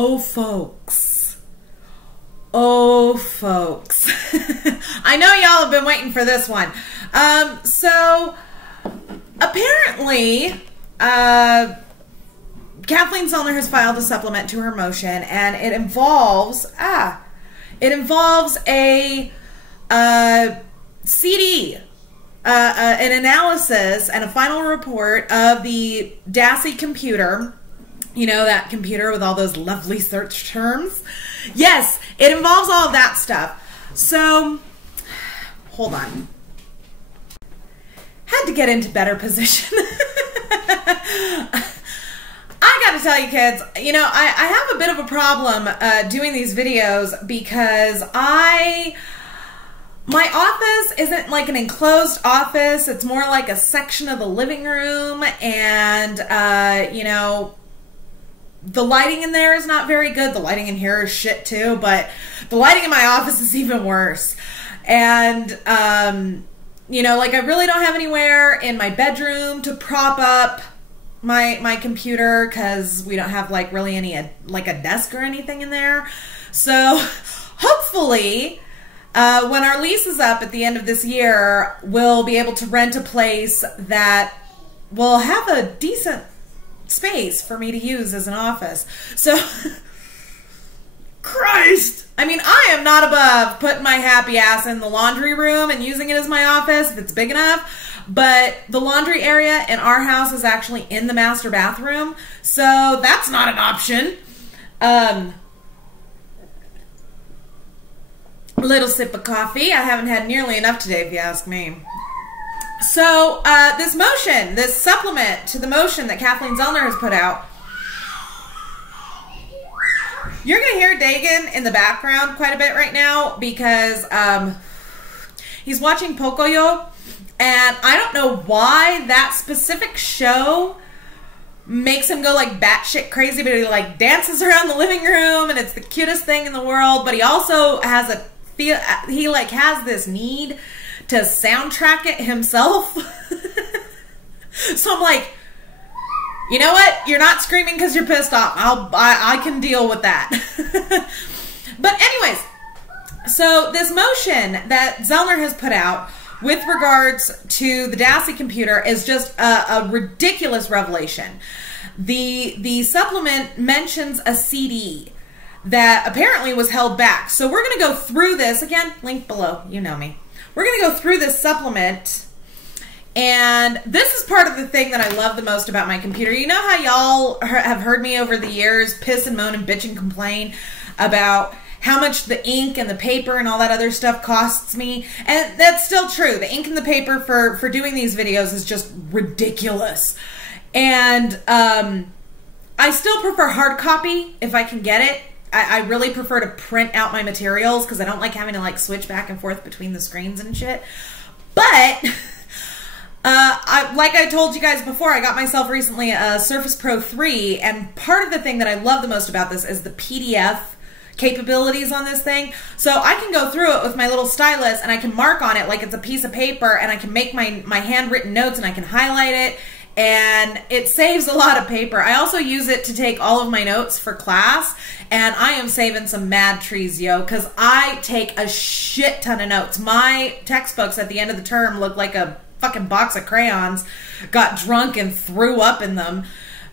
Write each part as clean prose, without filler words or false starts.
Oh, folks. Oh, folks. I know y'all have been waiting for this one. So, apparently, Kathleen Zellner has filed a supplement to her motion, and it involves, a CD, an analysis and a final report of the Dassey computer. You know, that computer with all those lovely search terms? Yes, it involves all of that stuff. So, hold on. Had to get into better position. I gotta tell you, kids, you know, I have a bit of a problem doing these videos because my office isn't like an enclosed office. It's more like a section of the living room, and, you know, the lighting in there is not very good. The lighting in here is shit too, but the lighting in my office is even worse. And, you know, like I really don't have anywhere in my bedroom to prop up my computer because we don't have like really any, like a desk or anything in there. So hopefully, when our lease is up at the end of this year, we'll be able to rent a place that will have a decent space for me to use as an office. So, Christ! I mean, I am not above putting my happy ass in the laundry room and using it as my office if it's big enough, but the laundry area in our house is actually in the master bathroom, so that's not an option. A little sip of coffee. I haven't had nearly enough today, if you ask me. So, this motion, this supplement to the motion that Kathleen Zellner has put out, you're going to hear Dagan in the background quite a bit right now because he's watching Pocoyo, and I don't know why that specific show makes him go like batshit crazy, but he like dances around the living room, and it's the cutest thing in the world, but he also has he like has this need to soundtrack it himself. So I'm like, you know what? You're not screaming because you're pissed off. I can deal with that. But anyways, so this motion that Zellner has put out with regards to the Dassey computer is just a ridiculous revelation. The supplement mentions a CD that apparently was held back. So we're going to go through this. Again, link below. You know me. We're going to go through this supplement, and this is part of the thing that I love the most about my computer. You know how y'all have heard me over the years piss and moan and bitch and complain about how much the ink and the paper and all that other stuff costs me? And that's still true. The ink and the paper for doing these videos is just ridiculous. And I still prefer hard copy if I can get it. I really prefer to print out my materials because I don't like having to like switch back and forth between the screens and shit. But like I told you guys before, I got myself recently a Surface Pro 3, and part of the thing that I love the most about this is the PDF capabilities on this thing. So I can go through it with my little stylus, and I can mark on it like it's a piece of paper, and I can make my handwritten notes, and I can highlight it, and it saves a lot of paper. I also use it to take all of my notes for class, and I am saving some mad trees, yo, because I take a shit ton of notes. My textbooks at the end of the term look like a fucking box of crayons, got drunk and threw up in them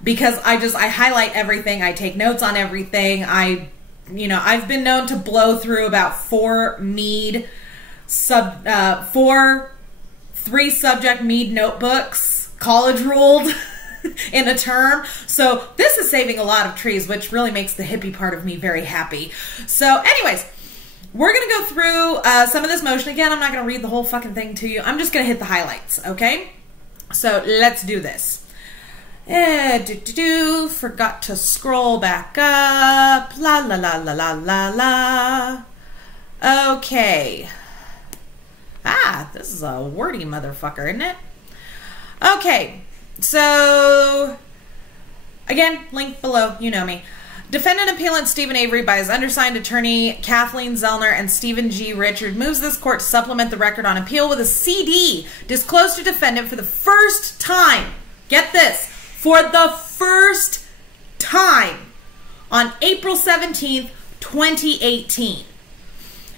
because I highlight everything, I take notes on everything. I've been known to blow through about 4 3-subject Mead notebooks, college ruled, in a term. So this is saving a lot of trees, which really makes the hippie part of me very happy. So anyways, we're going to go through some of this motion. Again, I'm not going to read the whole fucking thing to you. I'm just going to hit the highlights, okay? So let's do this. Forgot to scroll back up. La la la la la la la. Okay. This is a wordy motherfucker, isn't it? Okay. So, again, link below. You know me. Defendant appellant Stephen Avery by his undersigned attorney Kathleen Zellner and Stephen G. Richard moves this court to supplement the record on appeal with a CD disclosed to defendant for the first time. Get this. For the first time on April 17th, 2018.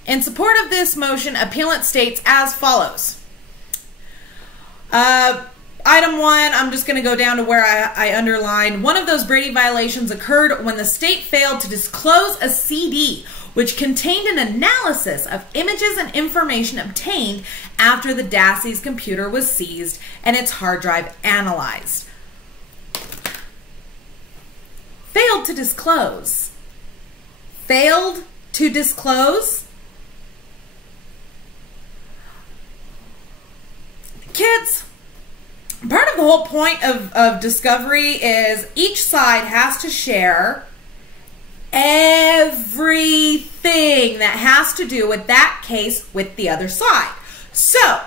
In support of this motion, appellant states as follows. Item 1, I'm just going to go down to where I underlined. One of those Brady violations occurred when the state failed to disclose a CD which contained an analysis of images and information obtained after the Dassey's computer was seized and its hard drive analyzed. Failed to disclose. Failed to disclose? Kids, part of the whole point of discovery is each side has to share everything that has to do with that case with the other side. So,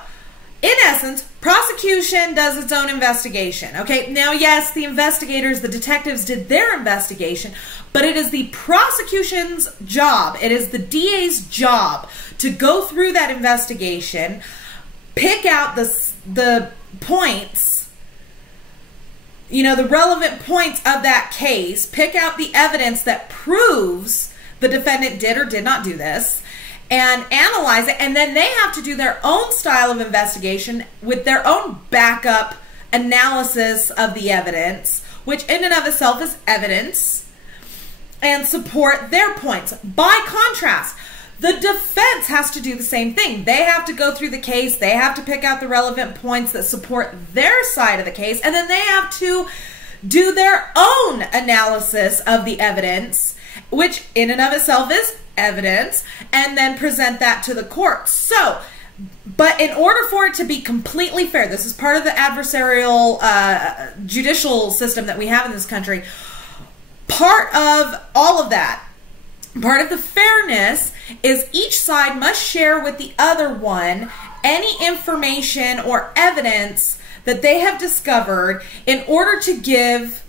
in essence, prosecution does its own investigation. Okay, now yes, the investigators, the detectives did their investigation, but it is the prosecution's job, it is the DA's job to go through that investigation, pick out the points, you know, the relevant points of that case, pick out the evidence that proves the defendant did or did not do this, and analyze it, and then they have to do their own style of investigation with their own backup analysis of the evidence, which in and of itself is evidence, and support their points. By contrast, the defense has to do the same thing. They have to go through the case, they have to pick out the relevant points that support their side of the case, and then they have to do their own analysis of the evidence, which in and of itself is evidence, and then present that to the court. So, but in order for it to be completely fair, this is part of the adversarial judicial system that we have in this country, part of all of that, part of the fairness is each side must share with the other one any information or evidence that they have discovered in order to give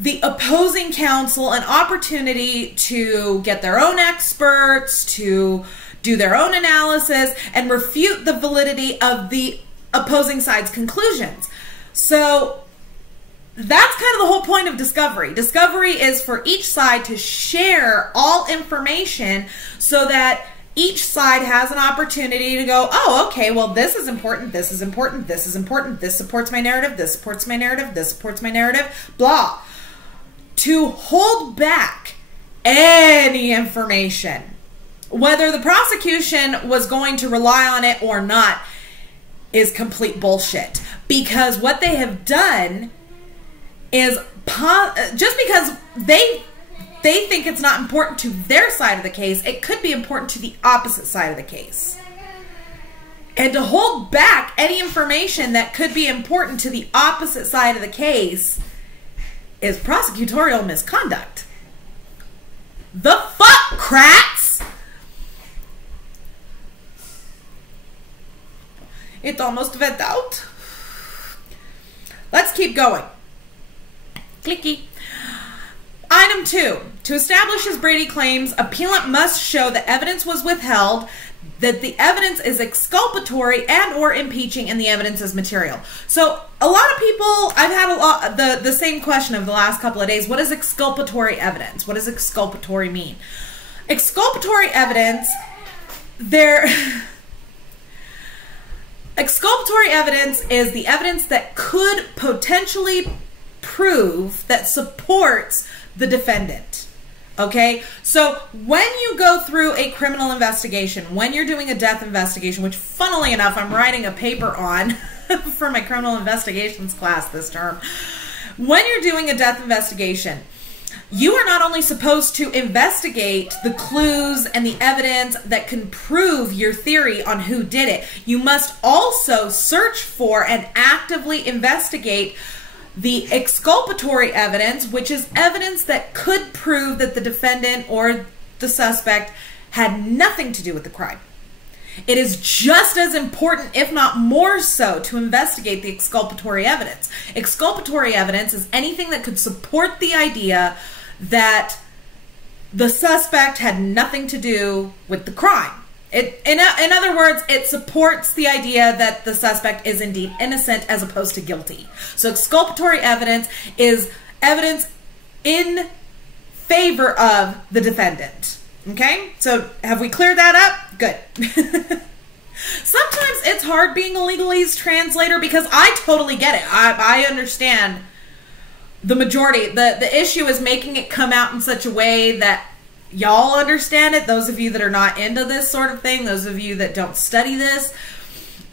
the opposing counsel an opportunity to get their own experts, to do their own analysis, and refute the validity of the opposing side's conclusions. So that's kind of the whole point of discovery. Discovery is for each side to share all information so that each side has an opportunity to go, oh, okay, well, this is important, this is important, this is important, this supports my narrative, this supports my narrative, this supports my narrative, blah. To hold back any information, whether the prosecution was going to rely on it or not, is complete bullshit. Because what they have done is, just because they think it's not important to their side of the case, it could be important to the opposite side of the case. And to hold back any information that could be important to the opposite side of the case is prosecutorial misconduct. The fuck, crats? It almost went out. Let's keep going. Clicky. Item 2. To establish his Brady claims, appellant must show that evidence was withheld, that the evidence is exculpatory and or impeaching, and the evidence is material. So a lot of people, I've had the same question of the last couple of days. What is exculpatory evidence? What does exculpatory mean? Exculpatory evidence, exculpatory evidence is the evidence that could potentially prove, that supports the defendant. Okay, so when you go through a criminal investigation, when you're doing a death investigation, which funnily enough, I'm writing a paper on for my criminal investigations class this term. When you're doing a death investigation, you are not only supposed to investigate the clues and the evidence that can prove your theory on who did it, you must also search for and actively investigate the exculpatory evidence, which is evidence that could prove that the defendant or the suspect had nothing to do with the crime. It is just as important, if not more so, to investigate the exculpatory evidence. Exculpatory evidence is anything that could support the idea that the suspect had nothing to do with the crime. In other words, it supports the idea that the suspect is indeed innocent as opposed to guilty. So exculpatory evidence is evidence in favor of the defendant. Okay? So have we cleared that up? Good. Sometimes it's hard being a legalese translator because I totally get it. I understand the majority. The issue is making it come out in such a way that y'all understand it. Those of you that are not into this sort of thing, those of you that don't study this,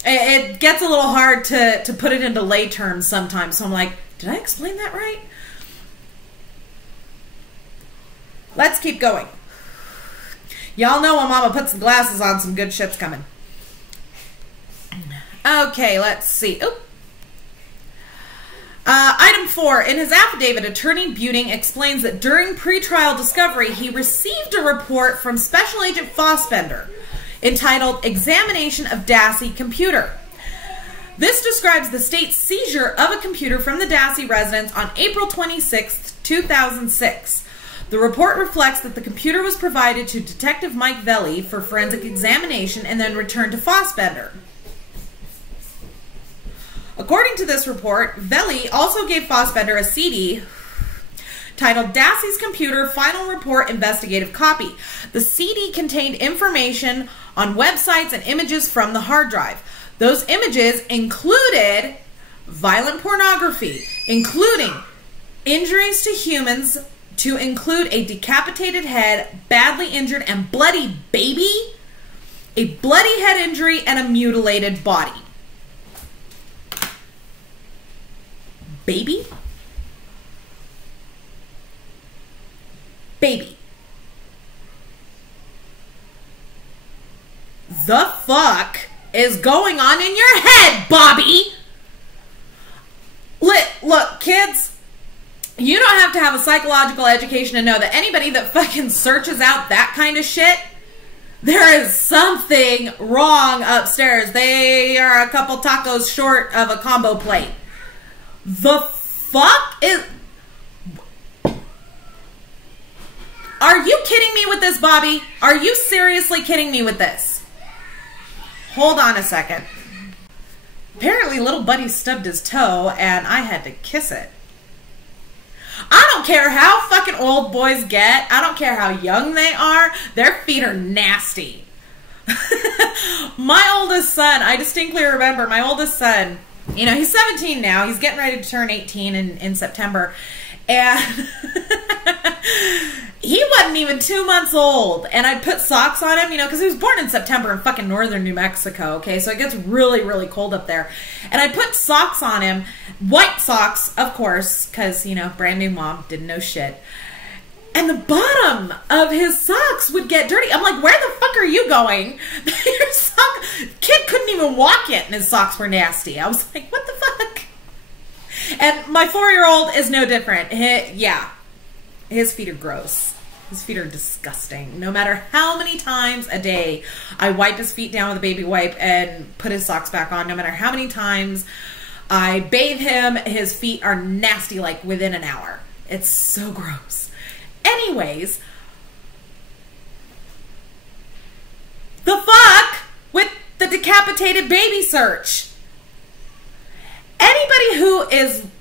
it gets a little hard to put it into lay terms sometimes. So I'm like, did I explain that right? Let's keep going. Y'all know when Mama puts the glasses on, some good shit's coming. Okay, let's see. Item 4. In his affidavit, Attorney Buting explains that during pretrial discovery, he received a report from Special Agent Fassbender entitled Examination of Dassey Computer. This describes the state's seizure of a computer from the Dassey residence on April 26, 2006. The report reflects that the computer was provided to Detective Mike Velli for forensic examination and then returned to Fassbender. According to this report, Velli also gave Fassbender a CD titled Dassey's Computer Final Report Investigative Copy. The CD contained information on websites and images from the hard drive. Those images included violent pornography, including injuries to humans, to include a decapitated head, badly injured and bloody baby, a bloody head injury, and a mutilated body. Baby? Baby. The fuck is going on in your head, Bobby? Look, kids, you don't have to have a psychological education to know that anybody that fucking searches out that kind of shit, there is something wrong upstairs. They are a couple tacos short of a combo plate. The fuck is... Are you kidding me with this, Bobby? Are you seriously kidding me with this? Hold on a second. Apparently little buddy stubbed his toe and I had to kiss it. I don't care how fucking old boys get. I don't care how young they are. Their feet are nasty. My oldest son, I distinctly remember my oldest son, you know, he's 17 now. He's getting ready to turn 18 in September. And he wasn't even 2 months old. And I put socks on him, you know, because he was born in September in fucking northern New Mexico. Okay, so it gets really, really cold up there. And I put socks on him, white socks, of course, because, you know, brand new mom, didn't know shit. And the bottom of his socks would get dirty. I'm like, where the fuck are you going? Your sock, kid couldn't even walk yet, and his socks were nasty. I was like, what the fuck? And my 4-year-old is no different. His feet are gross. His feet are disgusting. No matter how many times a day I wipe his feet down with a baby wipe and put his socks back on, no matter how many times I bathe him, his feet are nasty like within an hour. It's so gross. Anyways, the fuck with the decapitated baby search? Anybody who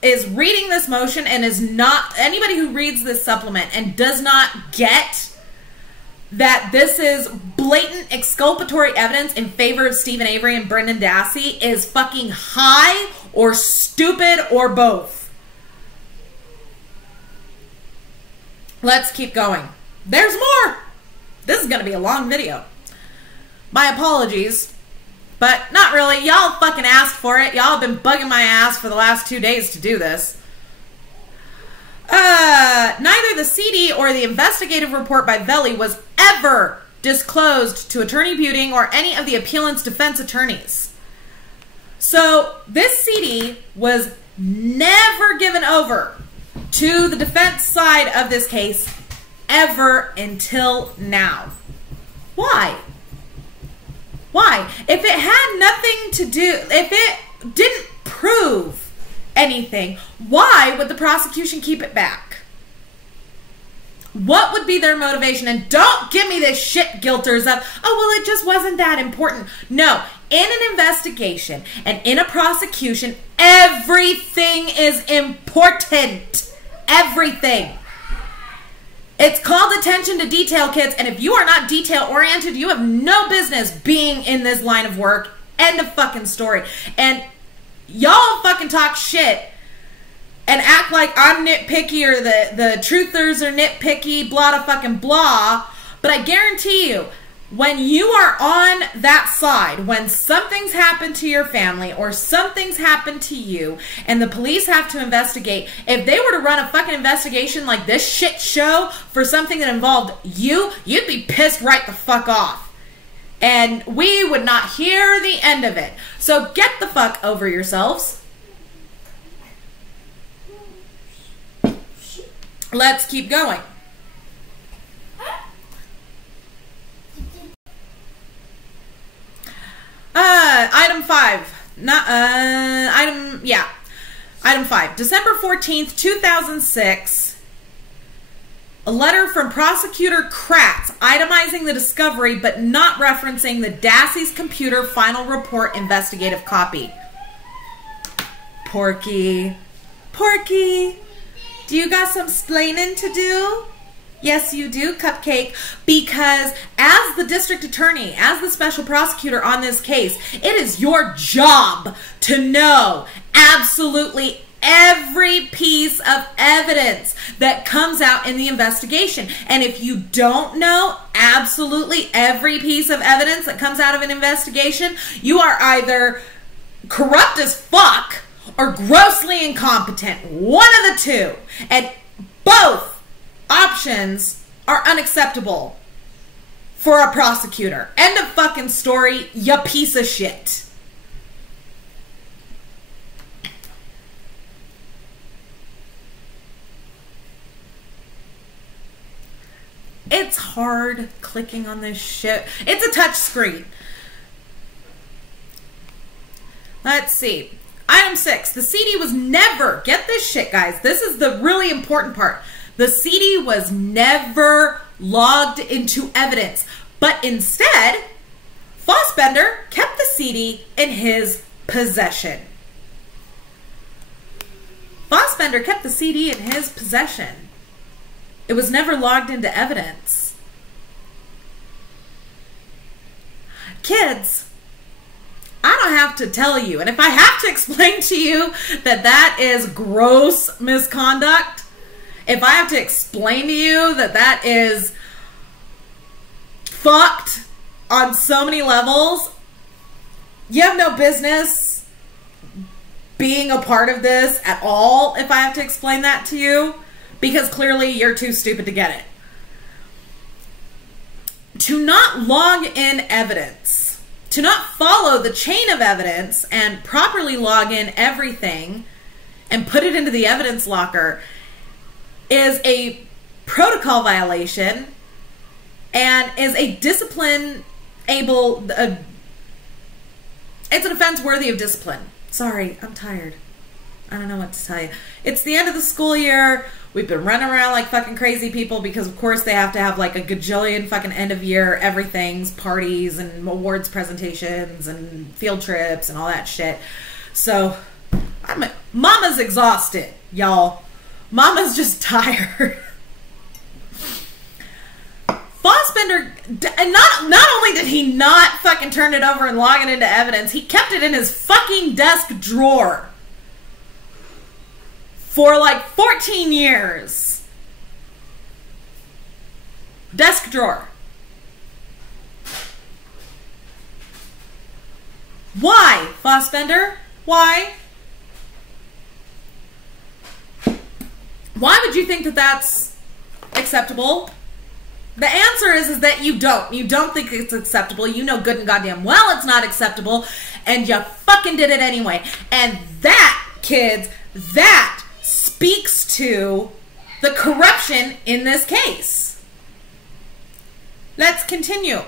is reading this motion and is not, anybody who reads this supplement and does not get that this is blatant exculpatory evidence in favor of Stephen Avery and Brendan Dassey is fucking high or stupid or both. Let's keep going. There's more. This is going to be a long video. My apologies. But not really. Y'all fucking asked for it. Y'all have been bugging my ass for the last 2 days to do this. Neither the CD or the investigative report by Velli was ever disclosed to Attorney Buting or any of the appellant's defense attorneys. So this CD was never given over to the defense side of this case ever until now. Why? Why? If it had nothing to do, if it didn't prove anything, why would the prosecution keep it back? What would be their motivation? And don't give me this shit guilters of, oh, well, it just wasn't that important. No, in an investigation and in a prosecution, everything is important. Everything. It's called attention to detail, kids. And if you are not detail oriented, you have no business being in this line of work. End of fucking story. And y'all fucking talk shit and act like I'm nitpicky or the truthers are nitpicky, blah da fucking blah. But I guarantee you, when you are on that side, when something's happened to your family or something's happened to you and the police have to investigate, if they were to run a fucking investigation like this shit show for something that involved you, you'd be pissed right the fuck off. And we would not hear the end of it. So get the fuck over yourselves. Let's keep going. Item 5. Item 5. December 14th, 2006. A letter from Prosecutor Kratz itemizing the discovery but not referencing the Dassey's computer final report investigative copy. Porky. Porky. Do you got some splaining to do? Yes, you do, Cupcake, because as the district attorney, as the special prosecutor on this case, it is your job to know absolutely every piece of evidence that comes out in the investigation. And if you don't know absolutely every piece of evidence that comes out of an investigation, you are either corrupt as fuck or grossly incompetent. One of the two. And both options are unacceptable for a prosecutor. End of fucking story, you piece of shit. It's hard clicking on this shit. It's a touch screen. Let's see. Item 6. The CD was never, get this shit, guys. This is the really important part. The CD was never logged into evidence, but instead, Fassbender kept the CD in his possession. Fassbender kept the CD in his possession. It was never logged into evidence. Kids, I don't have to tell you, and if I have to explain to you that that is gross misconduct, if I have to explain to you that that is fucked on so many levels, you have no business being a part of this at all if I have to explain that to you, because clearly you're too stupid to get it. To not log in evidence, to not follow the chain of evidence and properly log in everything and put it into the evidence locker is a protocol violation and is a it's an offense worthy of discipline. Sorry, I'm tired. I don't know what to tell you. It's the end of the school year. We've been running around like fucking crazy people because of course they have to have like a gajillion fucking end of year everything's, parties and awards presentations and field trips and all that shit. So Mama's exhausted, y'all. Mama's just tired. Fassbender, not only did he not fucking turn it over and log it into evidence, he kept it in his fucking desk drawer for like 14 years. Desk drawer. Why, Fassbender? Why? Why would you think that that's acceptable? The answer is that you don't. You don't think it's acceptable. You know good and goddamn well it's not acceptable, and you fucking did it anyway. And that, kids, that speaks to the corruption in this case. Let's continue.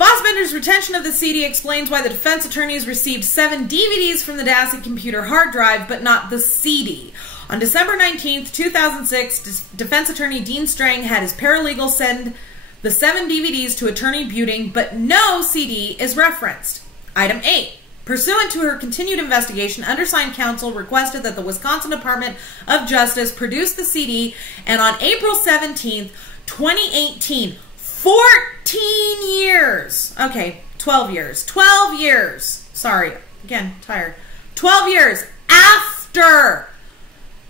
Fassbender's retention of the CD explains why the defense attorneys received 7 DVDs from the Dassey computer hard drive, but not the CD. On December 19th, 2006, defense attorney Dean Strang had his paralegal send the 7 DVDs to attorney Buting, but no CD is referenced. Item 8. Pursuant to her continued investigation, undersigned counsel requested that the Wisconsin Department of Justice produce the CD, and on April 17th, 2018, 14 years. Okay, 12 years. 12 years. Sorry. Again, tired. 12 years after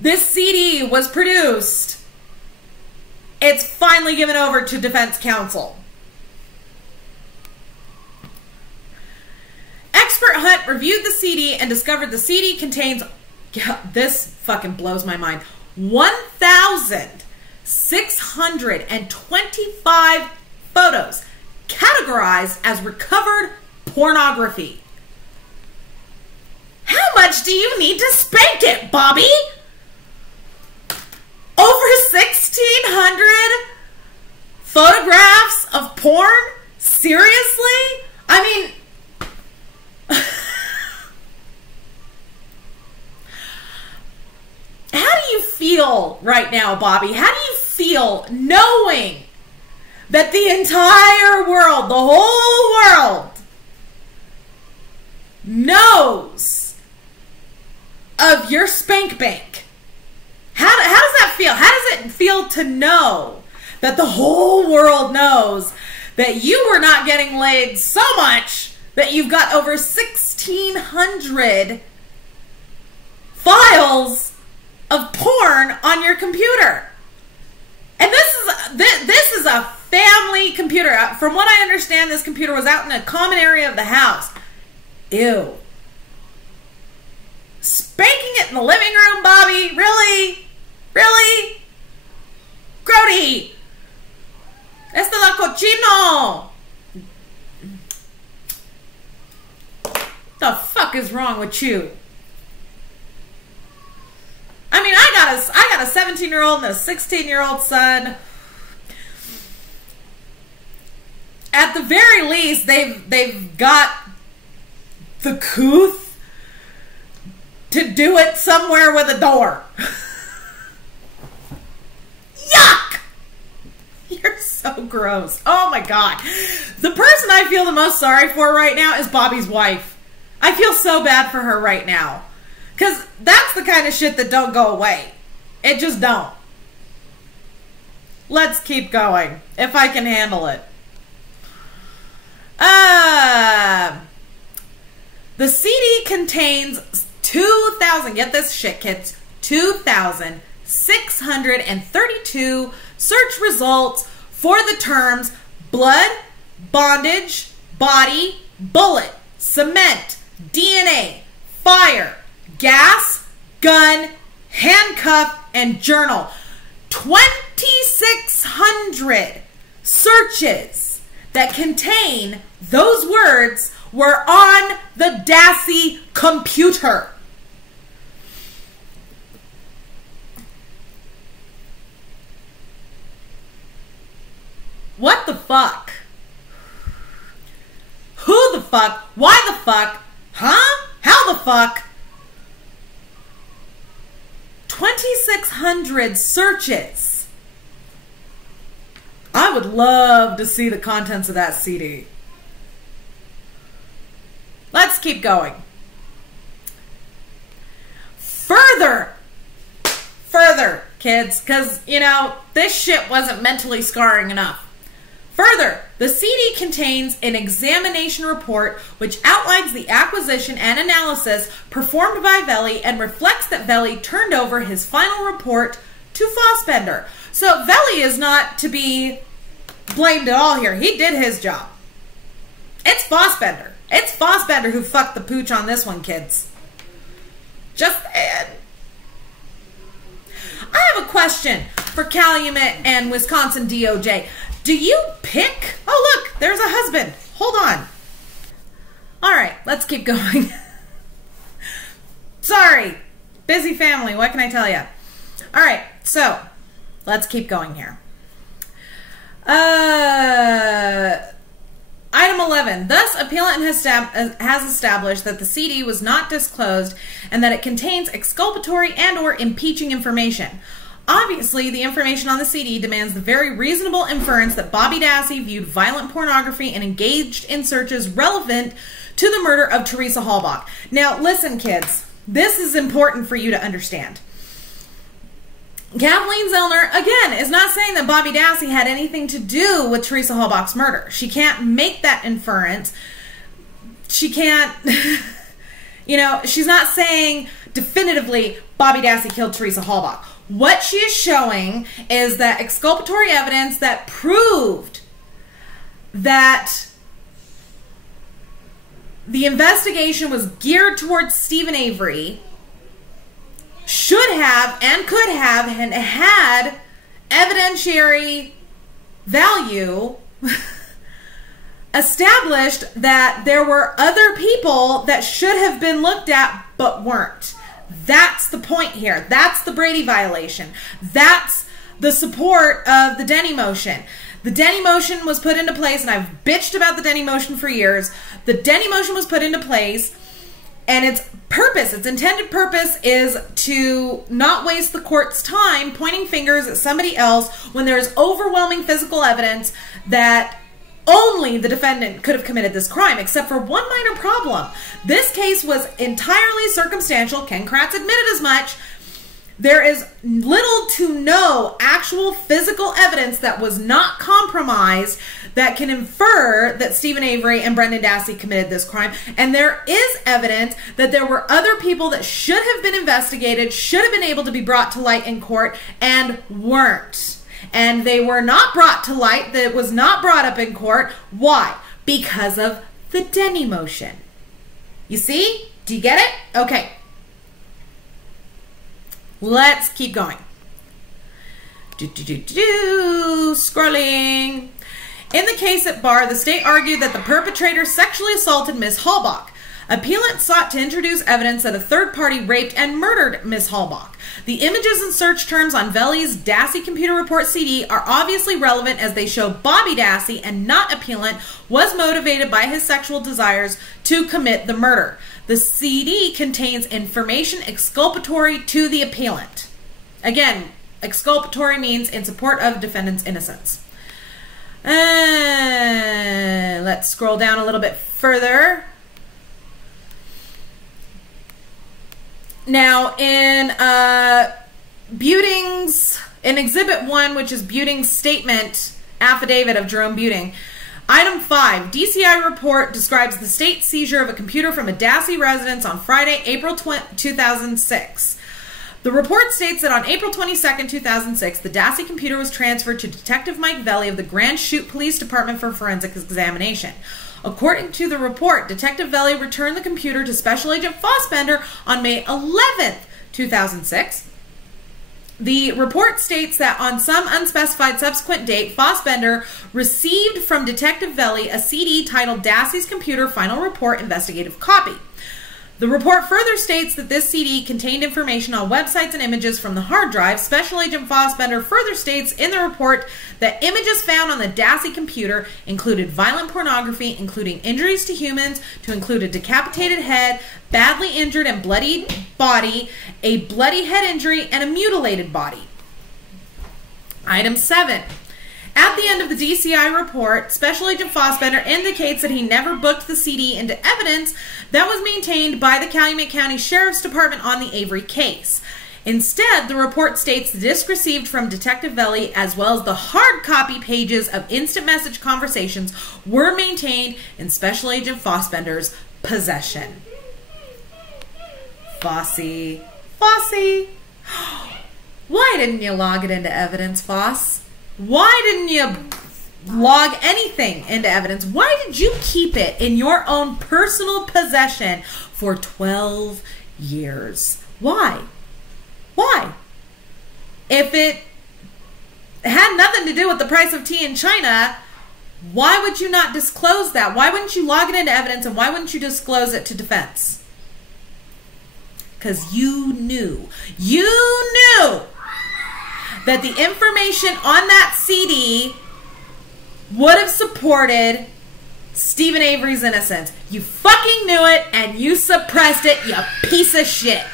this CD was produced, it's finally given over to defense counsel. Expert Hunt reviewed the CD and discovered the CD contains, this fucking blows my mind, 1,625 photos categorized as recovered pornography. How much do you need to spank it, Bobby? Over 1,600 photographs of porn? Seriously? I mean, how do you feel right now, Bobby? How do you feel knowing that the entire world, the whole world, knows of your spank bank? How does that feel? How does it feel to know that the whole world knows that you were not getting laid so much that you've got over 1,600 files of porn on your computer? And this is a family computer. From what I understand, this computer was out in a common area of the house. Ew. Spanking it in the living room, Bobby? Really? Really? Grody! Este la cochino! The fuck is wrong with you? I mean, I got a 17-year-old and a 16-year-old son. At the very least, they've got the couth to do it somewhere with a door. Yuck! You're so gross. Oh my God. The person I feel the most sorry for right now is Bobby's wife. I feel so bad for her right now. Because that's the kind of shit that don't go away. It just don't. Let's keep going. If I can handle it. The CD contains 2,000, get this shit, kids, 2,632 search results for the terms blood, bondage, body, bullet, cement, DNA, fire, gas, gun, handcuff, and journal. 2,600 searches that contain those words were on the Dassey computer. What the fuck? Who the fuck? Why the fuck? Huh? How the fuck? 2,600 searches. I would love to see the contents of that CD. Let's keep going. Further, kids, because, you know, this shit wasn't mentally scarring enough. Further, the CD contains an examination report which outlines the acquisition and analysis performed by Veli and reflects that Veli turned over his final report to Fassbender. So Veli is not to be blamed at all here. He did his job. It's Fassbender. It's Fassbender who fucked the pooch on this one, kids. Just saying. I have a question for Calumet and Wisconsin DOJ. Do you pick? Oh, look, there's a husband. Hold on. All right, let's keep going. Sorry. Busy family. What can I tell you? All right, so let's keep going here. Item 11. Thus, appellant has established that the CD was not disclosed and that it contains exculpatory and or impeaching information. Obviously, the information on the CD demands the very reasonable inference that Bobby Dassey viewed violent pornography and engaged in searches relevant to the murder of Teresa Halbach. Now, listen, kids. This is important for you to understand. Kathleen Zellner, again, is not saying that Bobby Dassey had anything to do with Teresa Halbach's murder. She can't make that inference. She can't, you know, she's not saying definitively Bobby Dassey killed Teresa Halbach. What she is showing is that exculpatory evidence that proved that the investigation was geared towards Stephen Avery should have and could have and had evidentiary value established that there were other people that should have been looked at but weren't. That's the point here. That's the Brady violation. That's the support of the Denny motion. The Denny motion was put into place, and I've bitched about the Denny motion for years. The Denny motion was put into place, and its purpose, its intended purpose, is to not waste the court's time pointing fingers at somebody else when there is overwhelming physical evidence that only the defendant could have committed this crime, except for one minor problem. This case was entirely circumstantial. Ken Kratz admitted as much. There is little to no actual physical evidence that was not compromised that can infer that Stephen Avery and Brendan Dassey committed this crime. And there is evidence that there were other people that should have been investigated, should have been able to be brought to light in court, and weren't. And they were not brought to light, that it was not brought up in court. Why? Because of the Denny motion. You see? Do you get it? Okay. Let's keep going. Scrolling. In the case at bar, the state argued that the perpetrator sexually assaulted Miss Halbach. Appellant sought to introduce evidence that a third party raped and murdered Miss Halbach. The images and search terms on Veli's Dassey computer report CD are obviously relevant as they show Bobby Dassey, and not appellant, was motivated by his sexual desires to commit the murder. The CD contains information exculpatory to the appellant. Again, exculpatory means in support of defendant's innocence. Let's scroll down a little bit further. Now, in Buting's, in Exhibit 1, which is Buting's statement, affidavit of Jerome Buting, Item 5, DCI report describes the state seizure of a computer from a Dassey residence on Friday, April 2006. The report states that on April 22, 2006, the Dassey computer was transferred to Detective Mike Veli of the Grand Chute Police Department for forensic examination. According to the report, Detective Veli returned the computer to Special Agent Fassbender on May 11, 2006. The report states that on some unspecified subsequent date, Fassbender received from Detective Veli a CD titled Dassey's Computer Final Report Investigative Copy. The report further states that this CD contained information on websites and images from the hard drive. Special Agent Fassbender further states in the report that images found on the Dassey computer included violent pornography, including injuries to humans, to include a decapitated head, badly injured and bloody body, a bloody head injury, and a mutilated body. Item 7. At the end of the DCI report, Special Agent Fassbender indicates that he never booked the CD into evidence that was maintained by the Calumet County Sheriff's Department on the Avery case. Instead, the report states the disc received from Detective Veli, as well as the hard copy pages of instant message conversations, were maintained in Special Agent Fassbender's possession. Fossy. Fossy. Why didn't you log it into evidence, Foss? Why didn't you log anything into evidence? Why did you keep it in your own personal possession for 12 years? Why? Why? If it had nothing to do with the price of tea in China, why would you not disclose that? Why wouldn't you log it into evidence, and why wouldn't you disclose it to defense? Because you knew. You knew that the information on that CD would have supported Stephen Avery's innocence. You fucking knew it, and you suppressed it, you piece of shit.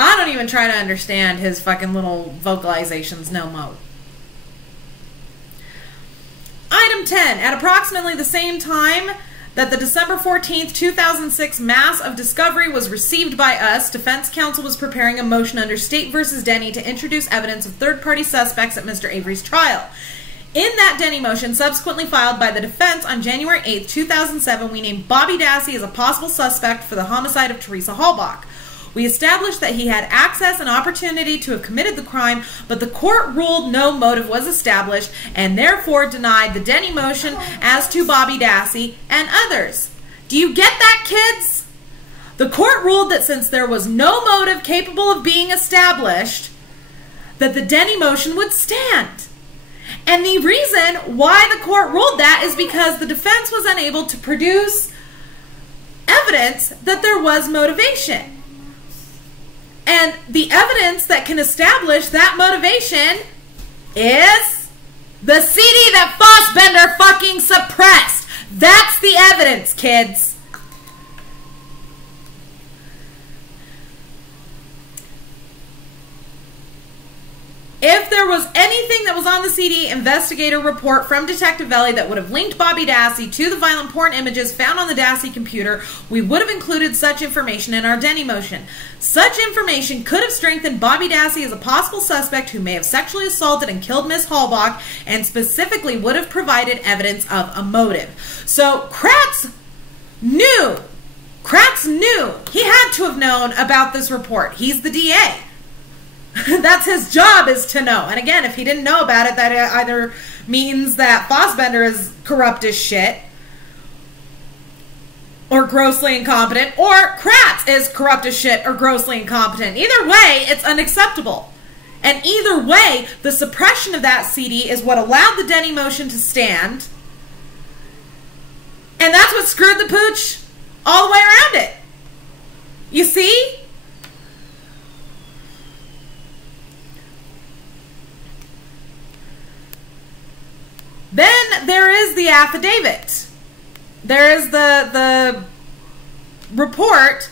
I don't don't even try to understand his fucking little vocalizations no more. Item 10. At approximately the same time that the December 14th, 2006 mass of discovery was received by us, defense counsel was preparing a motion under State v. Denny to introduce evidence of third-party suspects at Mr. Avery's trial. In that Denny motion, subsequently filed by the defense on January 8th, 2007, we named Bobby Dassey as a possible suspect for the homicide of Teresa Halbach. We established that he had access and opportunity to have committed the crime, but the court ruled no motive was established and therefore denied the Denny motion as to Bobby Dassey and others. Do you get that, kids? The court ruled that since there was no motive capable of being established, that the Denny motion would stand. And the reason why the court ruled that is because the defense was unable to produce evidence that there was motivation. And the evidence that can establish that motivation is the CD that Fassbender fucking suppressed. That's the evidence, kids. If there was anything that was on the CD investigator report from Detective Velli that would have linked Bobby Dassey to the violent porn images found on the Dassey computer, we would have included such information in our Denny motion. Such information could have strengthened Bobby Dassey as a possible suspect who may have sexually assaulted and killed Miss Halbach, and specifically would have provided evidence of a motive. So Kratz knew. Kratz knew. He had to have known about this report. He's the DA. That's his job, is to know. And again, if he didn't know about it, that either means that Fassbender is corrupt as shit, or grossly incompetent, or Kratz is corrupt as shit or grossly incompetent. Either way, it's unacceptable. And either way, the suppression of that CD is what allowed the Denny motion to stand. And that's what screwed the Pooch all the way around it. You see? Then there is the affidavit. There is the report,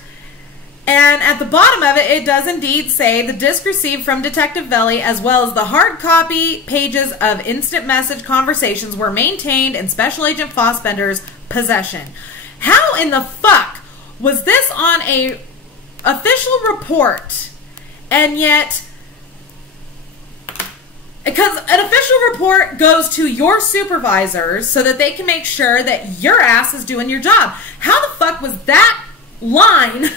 and at the bottom of it, it does indeed say the disc received from Detective Velli, as well as the hard copy pages of instant message conversations, were maintained in Special Agent Fassbender's possession. How in the fuck was this on a official report, and yet... Because an official report goes to your supervisors so that they can make sure that your ass is doing your job. How the fuck was that line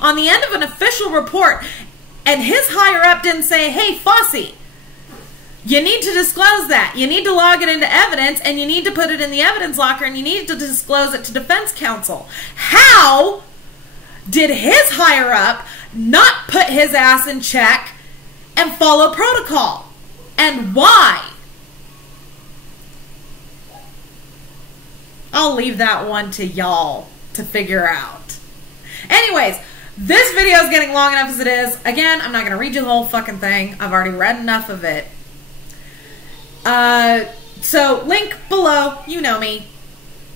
on the end of an official report and his higher up didn't say, hey, Fossey, you need to disclose that. You need to log it into evidence, and you need to put it in the evidence locker, and you need to disclose it to defense counsel. How did his higher up not put his ass in check and follow protocol? And why? I'll leave that one to y'all to figure out. Anyways, this video is getting long enough as it is. Again, I'm not going to read you the whole fucking thing. I've already read enough of it. So, link below. You know me.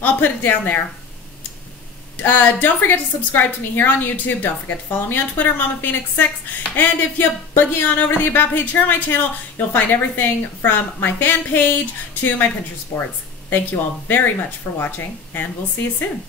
I'll put it down there. Don't forget to subscribe to me here on YouTube. Don't forget to follow me on Twitter, MamaPhoenix6. And if you buggy on over to the About page here on my channel, you'll find everything from my fan page to my Pinterest boards. Thank you all very much for watching, and we'll see you soon.